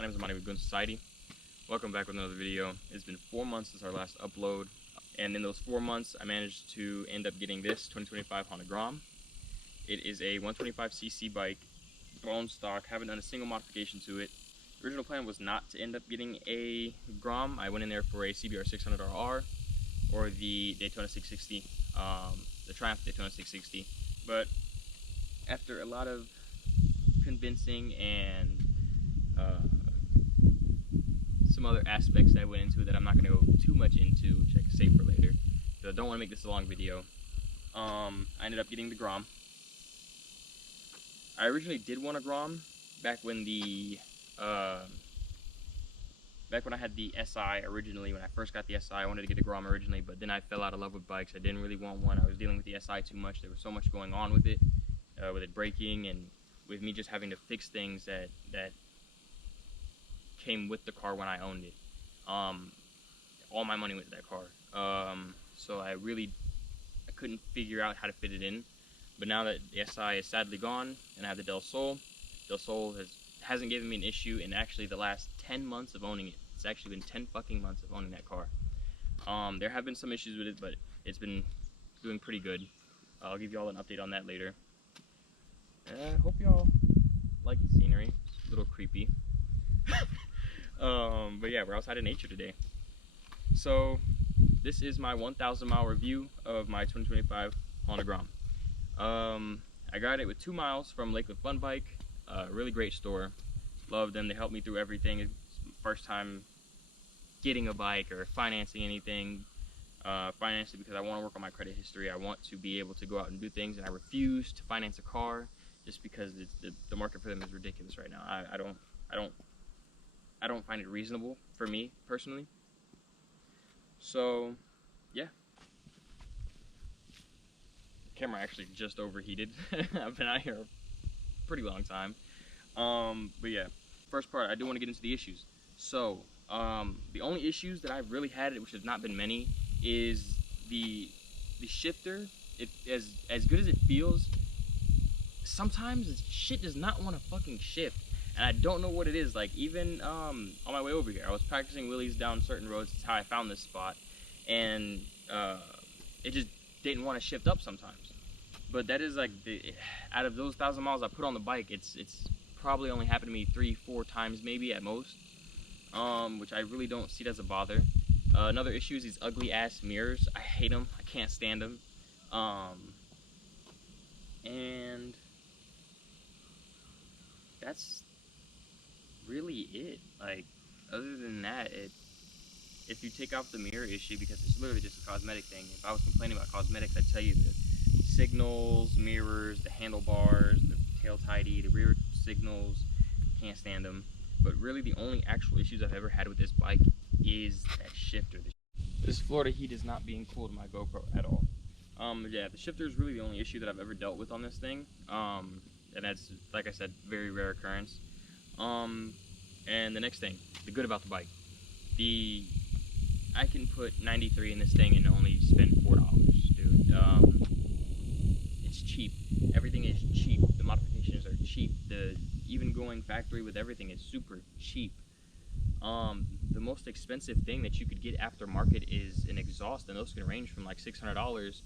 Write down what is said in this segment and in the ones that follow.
My name is Amani with Gun Society. Welcome back with another video. It's been 4 months since our last upload, and in those 4 months I managed to end up getting this 2025 Honda Grom. It is a 125cc bike, bone stock, haven't done a single modification to it. The original plan was not to end up getting a Grom. I went in there for a CBR 600RR or the Daytona 660, the Triumph Daytona 660, but after a lot of convincing and some other aspects that I went into that I'm not going to go too much into, which I can save for later, because I don't want to make this a long video. I ended up getting the Grom. I originally did want a Grom back when I had the SI originally. When I first got the SI, I wanted to get the Grom originally, but then I fell out of love with bikes. I didn't really want one. I was dealing with the SI too much. There was so much going on with it breaking, and with me just having to fix things that came with the car when I owned it. All my money went to that car. So I couldn't figure out how to fit it in. But now that the SI is sadly gone and I have the Del Sol hasn't given me an issue in actually the last 10 months of owning it. It's actually been 10 fucking months of owning that car. There have been some issues with it, but it's been doing pretty good. I'll give y'all an update on that later. I hope y'all like the scenery. It's a little creepy. But yeah, we're outside in nature today. So this is my 1,000 mile review of my 2025 Honda Grom. I got it with 2 miles from Lakewood Fun Bike. Really great store. Love them. They helped me through everything. It's my first time getting a bike or financing anything. Financially, because I want to work on my credit history. I want to be able to go out and do things, and I refuse to finance a car just because the market for them is ridiculous right now. I don't find it reasonable for me personally. So yeah, camera actually just overheated. I've been out here a pretty long time. But yeah, first part, I do want to get into the issues. So the only issues that I've really had, which have not been many, is the shifter. As good as it feels, sometimes shit does not want to fucking shift, and I don't know what it is. Like, even on my way over here, I was practicing wheelies down certain roads. That's how I found this spot, and it just didn't want to shift up sometimes. But that is like, out of those 1,000 miles I put on the bike, it's probably only happened to me 3-4 times maybe at most, which I really don't see it as a bother. Another issue is these ugly ass mirrors. I hate them. I can't stand them. And that's really it. Like, other than that, if you take off the mirror issue, because it's literally just a cosmetic thing. If I was complaining about cosmetics, I'd tell you the signals, mirrors, the handlebars, the tail tidy, the rear signals, can't stand them. But really the only actual issues I've ever had with this bike is that shifter. This Florida heat is not being cool to my GoPro at all. Yeah, the shifter is really the only issue that I've ever dealt with on this thing. And that's, like I said, very rare occurrence. And the next thing, the good about the bike. I can put 93 in this thing and only spend $4, dude. It's cheap. Everything is cheap. The modifications are cheap. Even going factory with everything is super cheap. The most expensive thing that you could get aftermarket is an exhaust, and those can range from like $600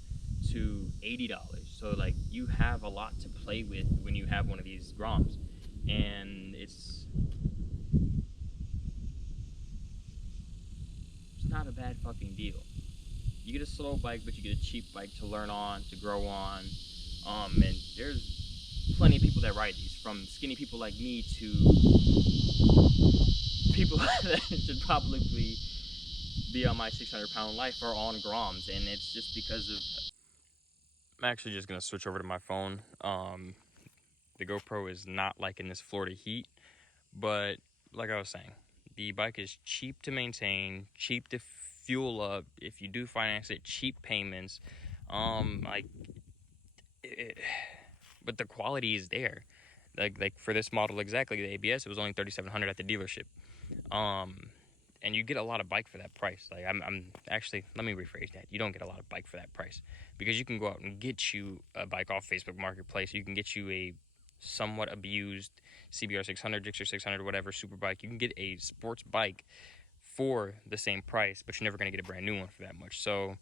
to $80. So like, you have a lot to play with when you have one of these Groms, and it's not a bad fucking deal. You get a slow bike, but you get a cheap bike to learn on, to grow on. And there's plenty of people that ride these, from skinny people like me to people that should probably be on my 600-pound life or on Groms, and it's just because of... I'm actually just gonna switch over to my phone. The GoPro is not liking this Florida heat, but like I was saying, the bike is cheap to maintain, cheap to fuel up. If you do finance it, cheap payments. But the quality is there. Like for this model exactly, the ABS, it was only $3,700 at the dealership. And you get a lot of bike for that price. Like, I'm actually, let me rephrase that. You don't get a lot of bike for that price, because you can go out and get you a bike off Facebook Marketplace. You can get you a somewhat abused CBR 600, Gixxer 600, whatever super bike. You can get a sports bike for the same price, but you're never going to get a brand new one for that much. So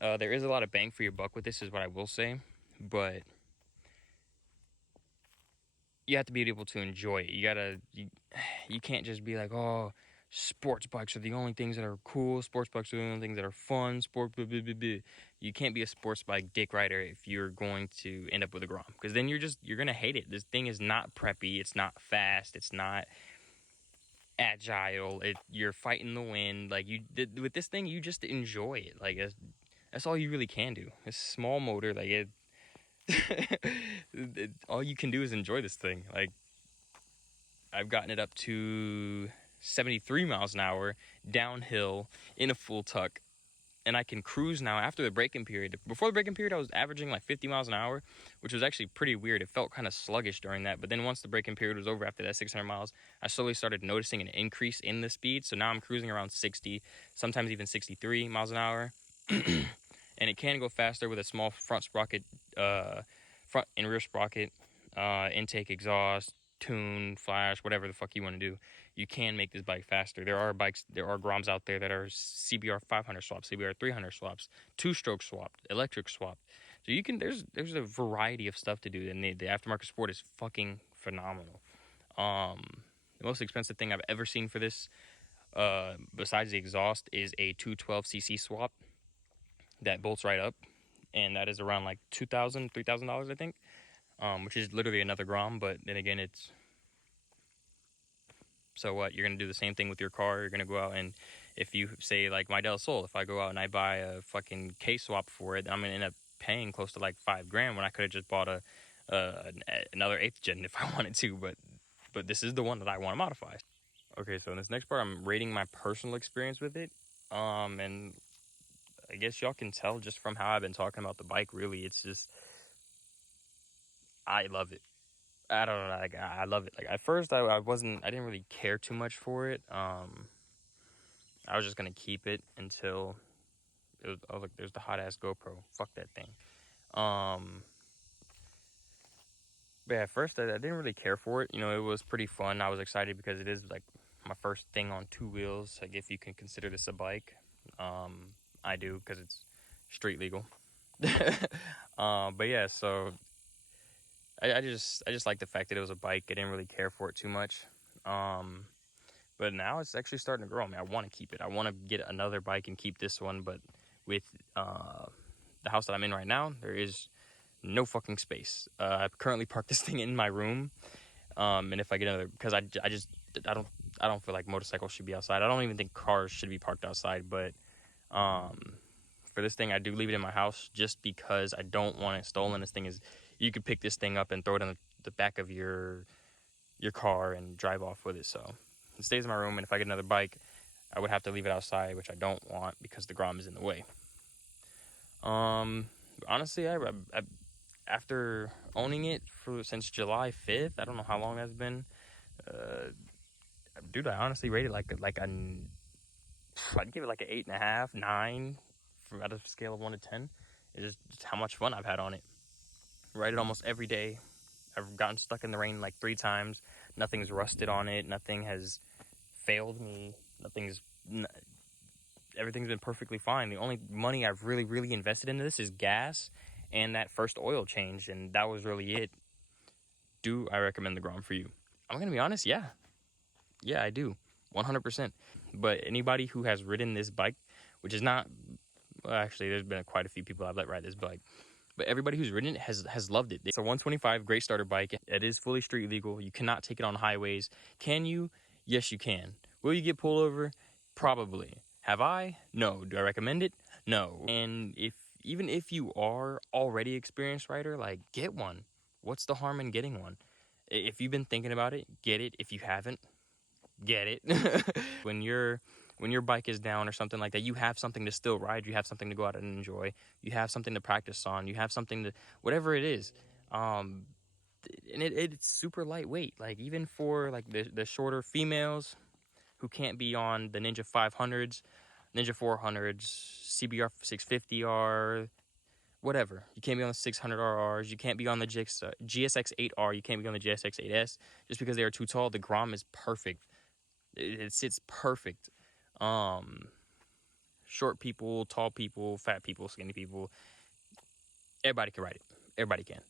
there is a lot of bang for your buck with this, is what I will say. But you have to be able to enjoy it. You can't just be like, oh, sports bikes are the only things that are cool. Sports bikes are the only things that are fun. Sport, blah, blah, blah, blah. You can't be a sports bike dick rider if you're going to end up with a Grom, because then you're gonna hate it. This thing is not preppy. It's not fast. It's not agile. You're fighting the wind. Like with this thing, you just enjoy it. Like that's all you really can do. It's a small motor. Like all you can do is enjoy this thing. Like I've gotten it up to 73 miles an hour downhill in a full tuck, and I can cruise now after the braking period. Before the braking period, I was averaging like 50 miles an hour, which was actually pretty weird. It felt kind of sluggish during that, but then once the braking period was over after that 600 miles, I slowly started noticing an increase in the speed. So now I'm cruising around 60, sometimes even 63 miles an hour. And it can go faster with a small front sprocket, front and rear sprocket, intake, exhaust, tune, flash, whatever the fuck you want to do. You can make this bike faster. There are Groms out there that are CBR 500 swaps, CBR 300 swaps, two-stroke swapped, electric swapped. So you can, there's a variety of stuff to do, and the aftermarket sport is fucking phenomenal. The most expensive thing I've ever seen for this, besides the exhaust, is a 212cc swap that bolts right up, and that is around like $2,000, $3,000, I think, which is literally another Grom. But then again, it's, so what, you're gonna do the same thing with your car. You're gonna go out, and if you say like my Del Sol, if I go out and I buy a fucking K swap for it, I'm gonna end up paying close to like $5,000 when I could have just bought another 8th gen if I wanted to. But this is the one that I want to modify. Okay, so in this next part, I'm rating my personal experience with it, and I guess y'all can tell just from how I've been talking about the bike. Really, it's just, I love it. I don't know, like, I love it. Like at first, I didn't really care too much for it. I was just gonna keep it until it was, oh look, there's the hot ass GoPro. Fuck that thing. But yeah, at first I didn't really care for it. You know, it was pretty fun. I was excited because it is like my first thing on 2 wheels. Like if you can consider this a bike, I do, because it's street legal. But yeah, so I just like the fact that it was a bike. I didn't really care for it too much. But now it's actually starting to grow. I mean, I want to keep it. I want to get another bike and keep this one. But with the house that I'm in right now, there is no fucking space. I currently parked this thing in my room. And if I get another, because I don't feel like motorcycles should be outside. I don't even think cars should be parked outside. But for this thing, I do leave it in my house just because I don't want it stolen. This thing is, you could pick this thing up and throw it in the back of your car and drive off with it. So it stays in my room, and if I get another bike, I would have to leave it outside, which I don't want because the Grom is in the way. Honestly, I after owning it since July 5th, I don't know how long that's been. Dude, I honestly rate it like I'd give it like an 8.5, 9, from out of a scale of 1 to 10. It's just how much fun I've had on it. Ride it almost every day. I've gotten stuck in the rain like 3 times. Nothing's rusted on it. Nothing has failed me. Everything's been perfectly fine. The only money I've really invested into this is gas and that first oil change, and that was really it. Do I recommend the Grom for you? I'm gonna be honest, yeah, I do, 100%. But anybody who has ridden this bike, which is not, well, actually, there's been quite a few people I've let ride this bike, but everybody who's ridden it has loved it. It's a 125, great starter bike. It is fully street legal. You cannot take it on highways. Can you? Yes, you can. Will you get pulled over? Probably. Have I? No. Do I recommend it? No. And even if you are already an experienced rider, like, get one. What's the harm in getting one? If you've been thinking about it, get it. If you haven't, get it. When your bike is down or something like that, you have something to still ride. You have something to go out and enjoy. You have something to practice on. You have something to, whatever it is. And it's super lightweight. Like even for like the shorter females who can't be on the Ninja 500s, Ninja 400s, CBR 650R, whatever. You can't be on the 600RRs. You can't be on the GSX 8R. You can't be on the GSX 8S just because they are too tall. The Grom is perfect. It sits perfect. Short people, tall people, fat people, skinny people. Everybody can ride it. Everybody can.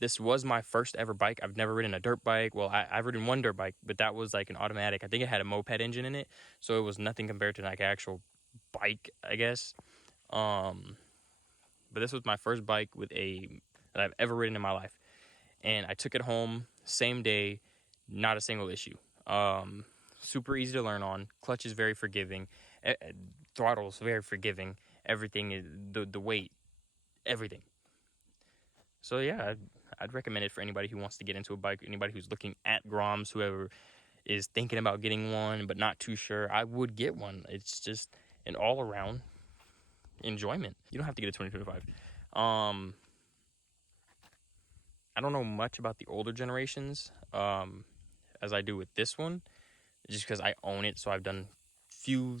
This was my first ever bike. I've never ridden a dirt bike. Well, I've ridden one dirt bike, but that was like an automatic. I think it had a moped engine in it, so it was nothing compared to like an actual bike, I guess. But this was my first bike that I've ever ridden in my life, and I took it home same day, not a single issue. Super easy to learn on. Clutch is very forgiving. Throttle's very forgiving. Everything is the weight, everything. So yeah, I'd recommend it for anybody who wants to get into a bike, anybody who's looking at Groms, whoever is thinking about getting one but not too sure. I would get one. It's just an all-around enjoyment. You don't have to get a 2025. I don't know much about the older generations as I do with this one, just because I own it, so I've done few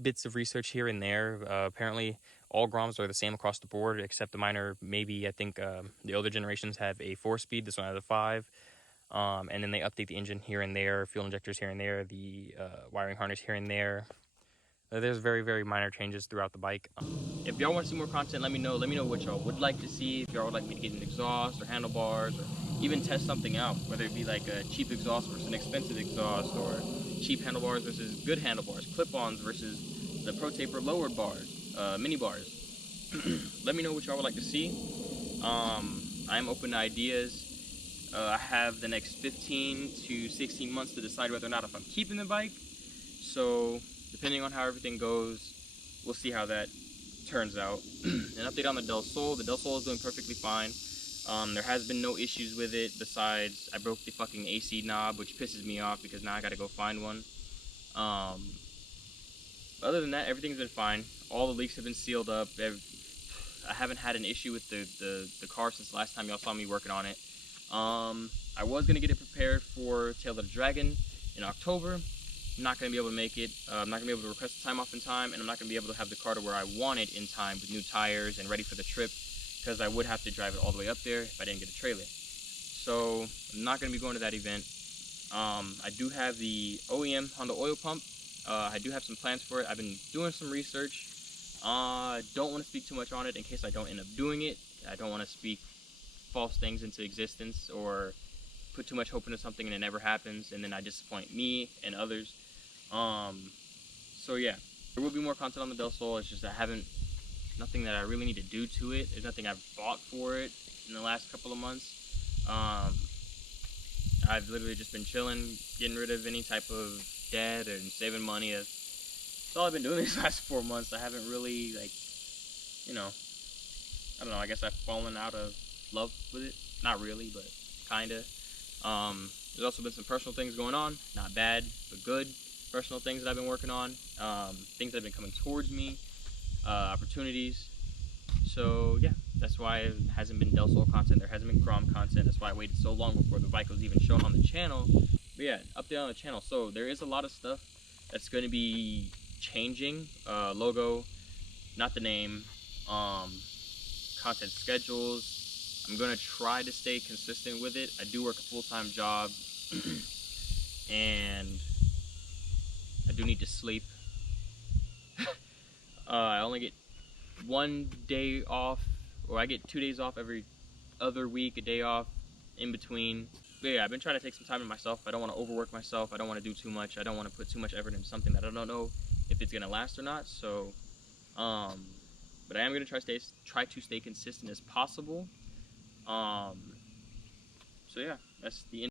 bits of research here and there. Apparently, all Groms are the same across the board, except the minor. Maybe I think the older generations have a 4-speed. This one has a 5. And then they update the engine here and there, fuel injectors here and there, the wiring harness here and there. There's very, very minor changes throughout the bike. If y'all want to see more content, let me know. Let me know what y'all would like to see. If y'all would like me to get an exhaust or handlebars, or even test something out, whether it be like a cheap exhaust versus an expensive exhaust, or cheap handlebars versus good handlebars, clip-ons versus the Pro Taper lowered bars, mini bars. Let me know what y'all would like to see. I'm open to ideas. I have the next 15 to 16 months to decide whether or not if I'm keeping the bike. So depending on how everything goes, we'll see how that turns out. An update on the Del Sol. The Del Sol is doing perfectly fine. There has been no issues with it besides I broke the fucking AC knob, which pisses me off because now I gotta go find one. Other than that, everything's been fine. All the leaks have been sealed up. I haven't had an issue with the car since the last time y'all saw me working on it. I was going to get it prepared for Tail of the Dragon in October. I'm not going to be able to make it. I'm not going to be able to request the time off in time, and I'm not going to be able to have the car to where I want it in time with new tires and ready for the trip, because I would have to drive it all the way up there if I didn't get a trailer. So I'm not going to be going to that event. I do have the OEM Honda oil pump. I do have some plans for it. I've been doing some research. Don't want to speak too much on it in case I don't end up doing it. I don't want to speak false things into existence or put too much hope into something and it never happens, and then I disappoint me and others. So yeah, there will be more content on the Del Sol. It's just nothing that I really need to do to it. There's nothing I've bought for it in the last couple of months. I've literally just been chilling, getting rid of any type of debt and saving money. That's all I've been doing these last 4 months. I haven't really, like, I don't know, I guess I've fallen out of love with it. Not really, but kinda. There's also been some personal things going on. Not bad, but good personal things that I've been working on. Things that have been coming towards me. Opportunities. So yeah, that's why it hasn't been Del Sol content. There hasn't been Grom content. That's why I waited so long before the bike was even shown on the channel. But yeah, update on the channel. So there is a lot of stuff that's going to be changing. Logo, not the name. Content schedules. I'm going to try to stay consistent with it. I do work a full-time job. And I do need to sleep. I only get 1 day off, or I get 2 days off every other week, a day off in between. But yeah, I've been trying to take some time to myself. I don't want to overwork myself. I don't want to do too much. I don't want to put too much effort into something that I don't know if it's gonna last or not. So, but I am gonna try to stay consistent as possible. So yeah, that's the